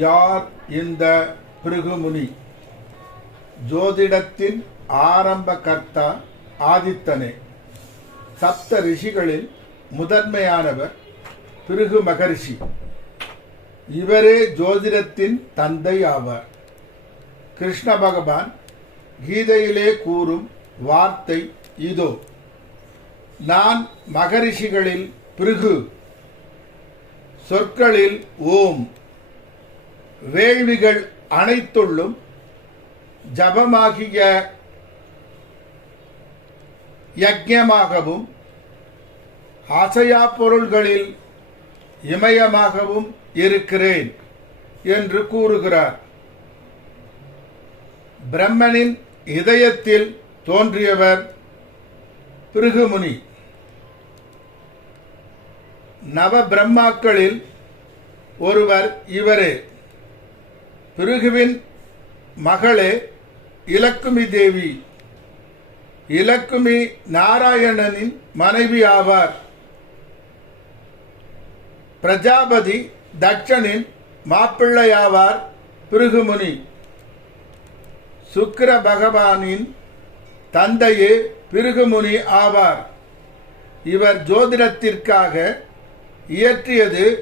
யார் இந்த பிருகுமுனி? ஜோதிடத்தின் ஆரம்ப கர்த்தா ஆதித்தனே. சப்த ரிஷிகளில் முதன்மையானவர் பிருகு மகரிஷி. இவரே ஜோதிடத்தின் தந்தை ஆவார். கிருஷ்ண பகவான் கீதையிலே கூறும் வார்த்தை இதோ. நான் மகரிஷிகளில் பிருகு சொற்களில் ஓம். வேள்விகள் அனைத்துள்ளும் ஜபமாகிய யஜ்யமாகவும் அசையா பொருள்களில் இமயமாகவும் இருக்கிறேன் என்று கூறுகிறார். பிரம்மனின் இதயத்தில் தோன்றியவர் பிருகுமுனி. நவ பிரம்மாக்களில் ஒருவர் இவரே. பிருகுவின் மகளே இலக்குமி தேவி. இலக்குமி நாராயணனின் மனைவி ஆவார். பிரஜாபதி தட்சனின் மாப்பிள்ளையாவார் பிருகுமுனி. சுக்கிர பகவானின் தந்தையே பிருகுமுனி ஆவார். இவர் ஜோதிடத்திற்காக இயற்றியது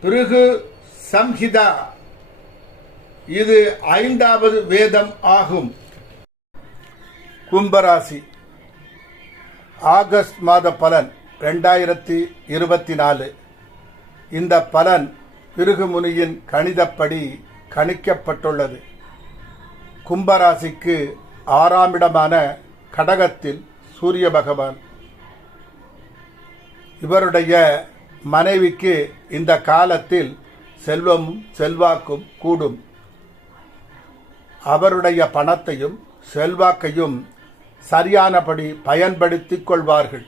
பிருகு சம்ஹிதா. இது ஐந்தாவது வேதம் ஆகும். கும்பராசி. ஆகஸ்ட் மாத பலன் ரெண்டாயிரத்தி இருபத்தி நாலு. இந்த பலன் பிருகுமுனியின் கணிதப்படி கணிக்கப்பட்டுள்ளது. கும்பராசிக்கு ஆறாம் இடமான கடகத்தில் சூரிய பகவான். இவருடைய மனைவிக்கு இந்த காலத்தில் செல்வமும் செல்வாக்கும் கூடும். அவருடைய பணத்தையும் செல்வாக்கையும் சரியானபடி பயன்படுத்திக் கொள்வார்கள்.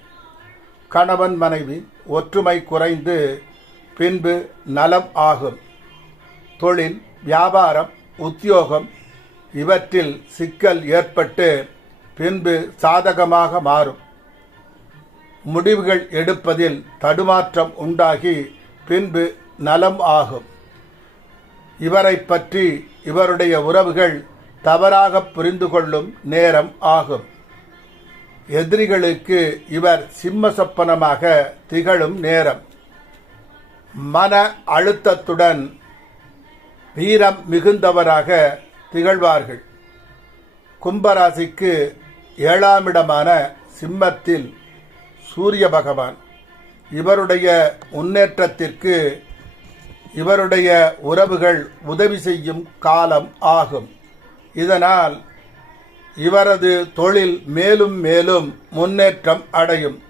கணவன் மனைவி ஒற்றுமை குறைந்து பின்பு நலம் ஆகும். தொழில் வியாபாரம் உத்தியோகம் இவற்றில் சிக்கல் ஏற்பட்டு பின்பு சாதகமாக மாறும். முடிவுகள் எடுப்பதில் தடுமாற்றம் உண்டாகி பின்பு நலம் ஆகும். இவரை பற்றி இவருடைய உறவுகள் தவறாக புரிந்து கொள்ளும் நேரம் ஆகும். எதிரிகளுக்கு இவர் சிம்ம சொப்பனமாக திகழும் நேரம். மன அழுத்தத்துடன் வீரம் மிகுந்தவராக திகழ்வார்கள். கும்பராசிக்கு ஏழாம் இடமான சிம்மத்தில் சூரிய பகவான். இவருடைய முன்னேற்றத்திற்கு இவருடைய உறவுகள் உதவி செய்யும் காலம் ஆகும். இதனால் இவரது தொழில் மேலும் மேலும் முன்னேற்றம் அடையும்.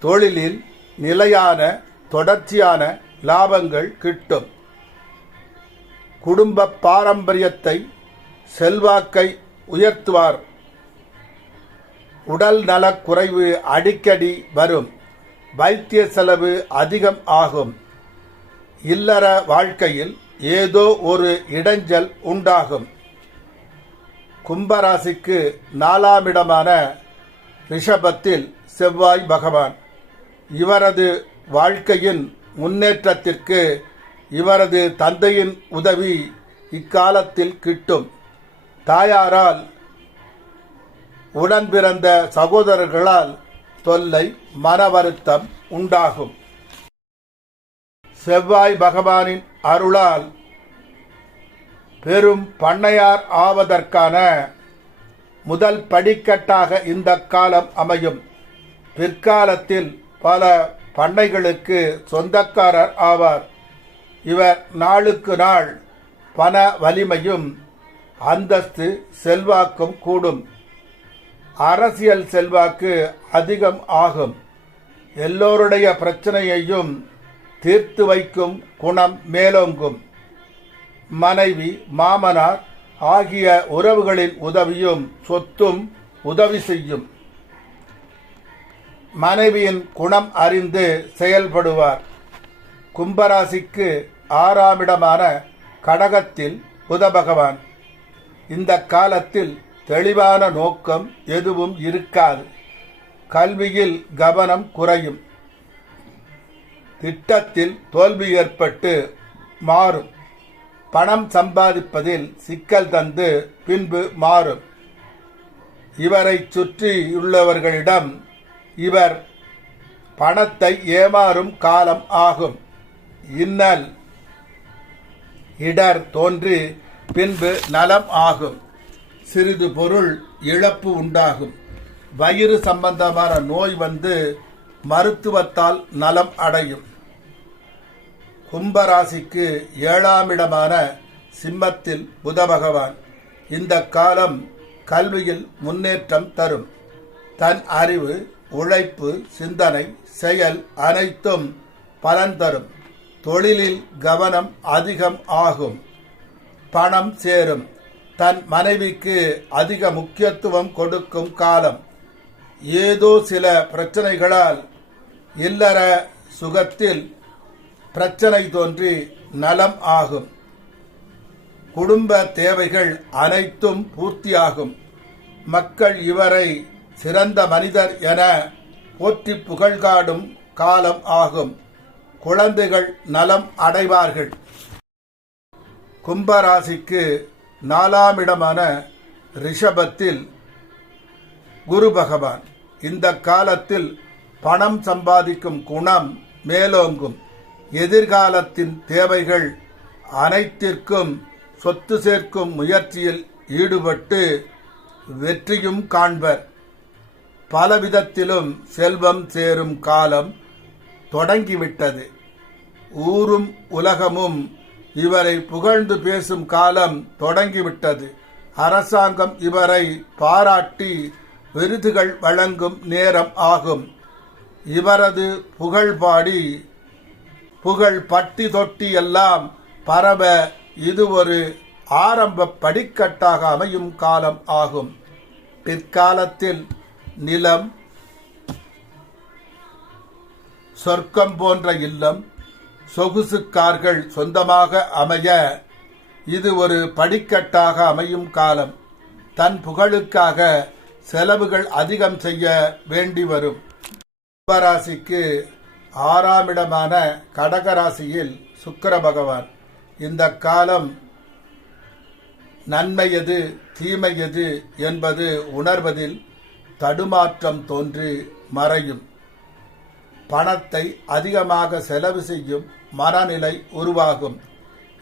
தொழிலில் நிலையான தொடர்ச்சியான லாபங்கள் கிட்டும். குடும்ப பாரம்பரியத்தை செல்வாக்கை உயர்த்துவார். உடல் நலக் குறைவு அடிக்கடி வரும். வைத்திய செலவு அதிகம் ஆகும். இல்லற வாழ்க்கையில் ஏதோ ஒரு இடைஞ்சல் உண்டாகும். கும்பராசிக்கு நாலாம் இடமான ரிஷபத்தில் செவ்வாய் பகவான். இவரது வாழ்க்கையின் முன்னேற்றத்திற்கு இவரது தந்தையின் உதவி இக்காலத்தில் கிட்டும். தாயாரால் உடன் பிறந்த சகோதரர்களால் தொல்லை மன வருத்தம் உண்டாகும். செவ்வாய் பகவானின் அருளால் பெரும் பண்ணையார் ஆவதற்கான முதல் படிக்கட்டாக இந்த காலம் அமையும். பிற்காலத்தில் பல பண்ணைகளுக்கு சொந்தக்காரர் ஆவார். இவர் நாளுக்கு நாள் பண வலிமையும் அந்தஸ்து செல்வாக்கும் கூடும். அரசியல் செல்வாக்கு அதிகம் ஆகும். எல்லோருடைய பிரச்சனையையும் தீர்த்து வைக்கும் குணம் மேலோங்கும். மனைவி மாமனார் ஆகிய உறவுகளின் உதவியும் சொத்தும் உதவி செய்யும். மனைவியின் குணம் அறிந்து செயல்படுவார். கும்பராசிக்கு ஆறாமிடமான கடகத்தில் புத பகவான். இந்த காலத்தில் தெளிவான நோக்கம் எதுவும் இருக்காது. கல்வியில் கவனம் குறையும். திட்டத்தில் தோல்வி ஏற்பட்டு மாறும். பணம் சம்பாதிப்பதில் சிக்கல் தந்து பின்பு மாறும். இவரை சுற்றியுள்ளவர்களிடம் இவர் பணத்தை ஏமாறும் காலம் ஆகும். இன்னல் இடர் தோன்றி பின்பு நலம் ஆகும். சிறிது பொருள் இழப்பு உண்டாகும். வயிறு சம்பந்தமான நோய் வந்து மருத்துவத்தால் நலம் அடையும். கும்பராசிக்கு ஏழாம் இடமான சிம்மத்தில் புத பகவான் இந்த காலம் கல்வியில் முன்னேற்றம் தரும். தன் அறிவு உழைப்பு சிந்தனை செயல் அனைத்தும் பலன் தரும். தொழிலில் கவனம் அதிகம் ஆகும். பணம் சேரும். தன் மனைவிக்கு அதிக முக்கியத்துவம் கொடுக்கும் காலம். ஏதோ சில பிரச்சனைகளால் இல்லற சுகத்தில் பிரச்சனை தோன்றி நலம் ஆகும். குடும்ப தேவைகள் அனைத்தும் பூர்த்தியாகும். மக்கள் இவரை சிறந்த மனிதர் என போற்றி புகழ்காடும் காலம் ஆகும். குழந்தைகள் நலம் அடைவார்கள். கும்பராசிக்கு நாலாம் இடமான ரிஷபத்தில் குரு பகவான். இந்த காலத்தில் பணம் சம்பாதிக்கும் குணம் மேலோங்கும். எதிர்காலத்தின் தேவைகள் அனைத்திற்கும் சொத்து சேர்க்கும் முயற்சியில் ஈடுபட்டு வெற்றியும் காண்பர். பலவிதத்திலும் செல்வம் சேரும் காலம் தொடங்கிவிட்டது. ஊரும் உலகமும் இவரை புகழ்ந்து பேசும் காலம் தொடங்கிவிட்டது. அரசாங்கம் இவரை பாராட்டி விருதுகள் வழங்கும் நேரம் ஆகும். இவரது புகழ்பாடி புகழ் பட்டி தொட்டி எல்லாம் பரவ இது ஒரு ஆரம்ப படிக்கட்டாக அமையும் காலம் ஆகும். பிற்காலத்தில் நிலம் சொர்க்கம் போன்ற இல்லம் சொகுசு கார்கள் சொந்தமாக அமைய இது ஒரு படிக்கட்டாக அமையும் காலம். தன் புகழுக்காக செலவுகள் அதிகம் செய்ய வேண்டி வரும். கும்பராசிக்கு ஆறாம் இடமான கடகராசியில் சுக்கர பகவான். இந்த காலம் நன்மை எது தீமை எது என்பது உணர்வதில் தடுமாற்றம் தோன்றி மறையும். பணத்தை அதிகமாக செலவு செய்யும் மனநிலை உருவாகும்.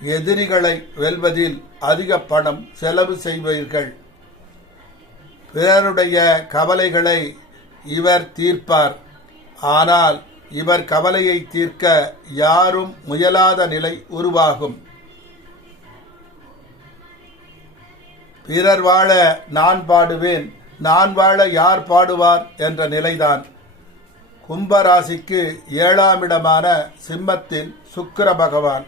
எதிரிகளை வெல்வதில் அதிக பணம் செலவு செய்வீர்கள். பிறருடைய கவலைகளை இவர் தீர்ப்பார். ஆனால் இவர் கவலையை தீர்க்க யாரும் முயலாத நிலை உருவாகும். பிறர் வாழ நான் பாடுவேன் நான் வாழ யார் பாடுவார் என்ற நிலைதான். கும்பராசிக்கு ஏழாம் இடமான சிம்மத்தில் சுக்கிர பகவான்.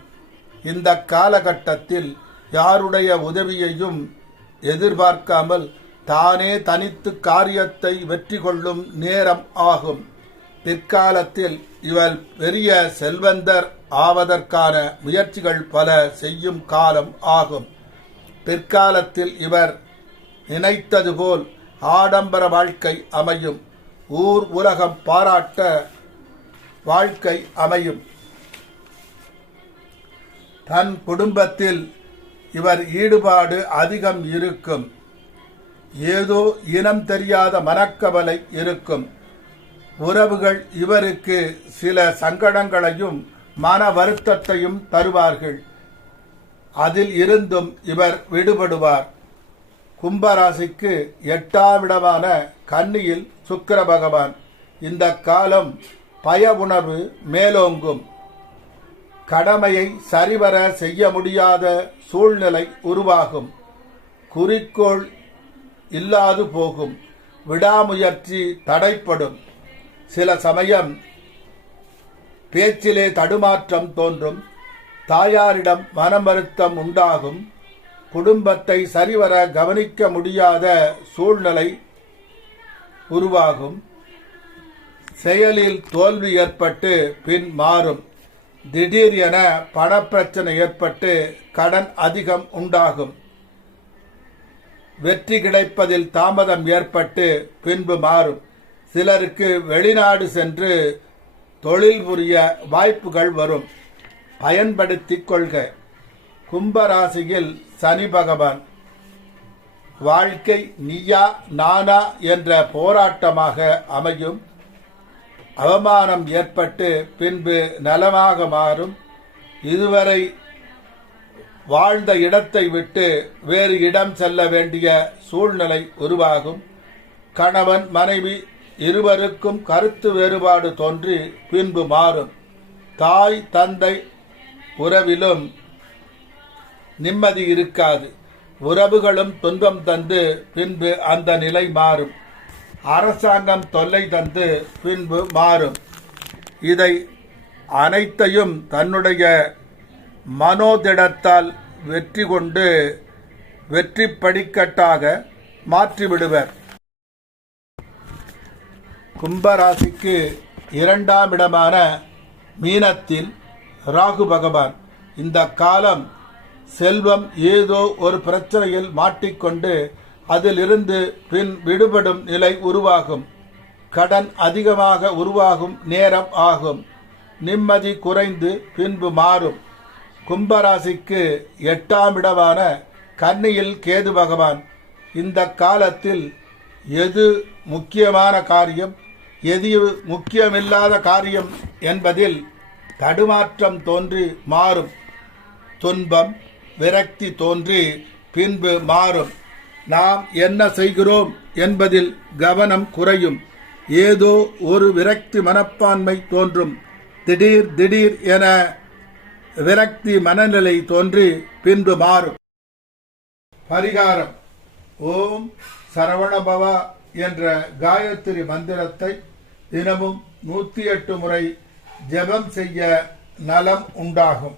இந்த காலகட்டத்தில் யாருடைய உதவியையும் எதிர்பார்க்காமல் தானே தனித்து காரியத்தை வெற்றி கொள்ளும் நேரம் ஆகும். பிற்காலத்தில் இவர் பெரிய செல்வந்தர் ஆவதற்கான முயற்சிகள் பல செய்யும் காலம் ஆகும். பிற்காலத்தில் இவர் நினைத்தது போல் ஆடம்பர வாழ்க்கை அமையும். ஊர் உலகம் பாராட்ட வாழ்க்கை அமையும். தன் குடும்பத்தில் இவர் ஈடுபாடு அதிகம் இருக்கும். ஏதோ இனம் தெரியாத மனக்கவலை இருக்கும். உறவுகள் இவருக்கு சில சங்கடங்களையும் மன வருத்தத்தையும் தருவார்கள். அதில் இருந்தும் இவர் விடுபடுவார். கும்பராசிக்கு எட்டாம் இடமான கன்னியில் சுக்கர பகவான். இந்த காலம் பய உணர்வு மேலோங்கும். கடமையை சரிவர செய்ய முடியாத சூழ்நிலை உருவாகும். குறிக்கோள் இல்லாது போகும். விடாமுயற்சி தடைப்படும். சில சமயம் பேச்சிலே தடுமாற்றம் தோன்றும் தாயாரிடம் மனமருத்தம் உண்டாகும் குடும்பத்தை சரிவர கவனிக்க முடியாத சூழ்நிலை உருவாகும். செயலில் தோல்வி ஏற்பட்டு பின் மாறும். திடீர் என பணப்பிரச்சனை ஏற்பட்டு கடன் அதிகம் உண்டாகும். வெற்றி கிடைப்பதில் தாமதம் ஏற்பட்டு பின்பு மாறும். சிலருக்கு வெளிநாடு சென்று தொழில் புரிய வாய்ப்புகள் வரும். பயன்படுத்தி கொள்க. கும்பராசியில் சனி பகவான் வாழ்க்கை நீயா நானா என்ற போராட்டமாக அமையும். அவமானம் ஏற்பட்டு பின்பு நலமாக மாறும். இதுவரை வாழ்ந்த இடத்தை விட்டு வேறு இடம் செல்ல வேண்டிய சூழ்நிலை உருவாகும். கணவன் மனைவி இருவருக்கும் கருத்து வேறுபாடு தோன்றி பின்பு மாறும். தாய் தந்தை உறவிலும் நிம்மதி இருக்காது. உறவுகளும் துன்பம் தந்து பின்பு அந்த நிலை மாறும். அரசாங்கம் தொல்லை தந்து பின்பு மாறும். இதை அனைத்தையும் தன்னுடைய மனோதிடத்தால் வெற்றி கொண்டு வெற்றி படிக்கட்டாக மாற்றிவிடுவர். கும்பராசிக்கு இரண்டாம் இடமான மீனத்தில் ராகு பகவான். இந்த காலம் செல்வம் ஏதோ ஒரு பிரச்சனையில் மாட்டிக்கொண்டு அதிலிருந்து பின் விடுபடும் நிலை உருவாகும். கடன் அதிகமாக உருவாகும் நேரம் ஆகும். நிம்மதி குறைந்து பின்பு மாறும். கும்பராசிக்கு எட்டாம் இடமான கன்னியில் கேது பகவான். இந்த காலத்தில் எது முக்கியமான காரியம்? எது முக்கியமில்லாத காரியம் என்பதில் தடுமாற்றம் தோன்றி மாறும். துன்பம் விரக்தி தோன்றி பின்பு மாறும். நாம் என்ன செய்கிறோம் என்பதில் கவனம் குறையும். ஏதோ ஒரு விரக்தி மனப்பான்மை தோன்றும். திடீர் திடீர் என விரக்தி மனநிலை தோன்றி பின்பு மாறும். பரிகாரம். ஓம் சரவணபவா என்ற காயத்ரி மந்திரத்தை தினமும் நூற்றி எட்டு முறை ஜெபம் செய்ய நலம் உண்டாகும்.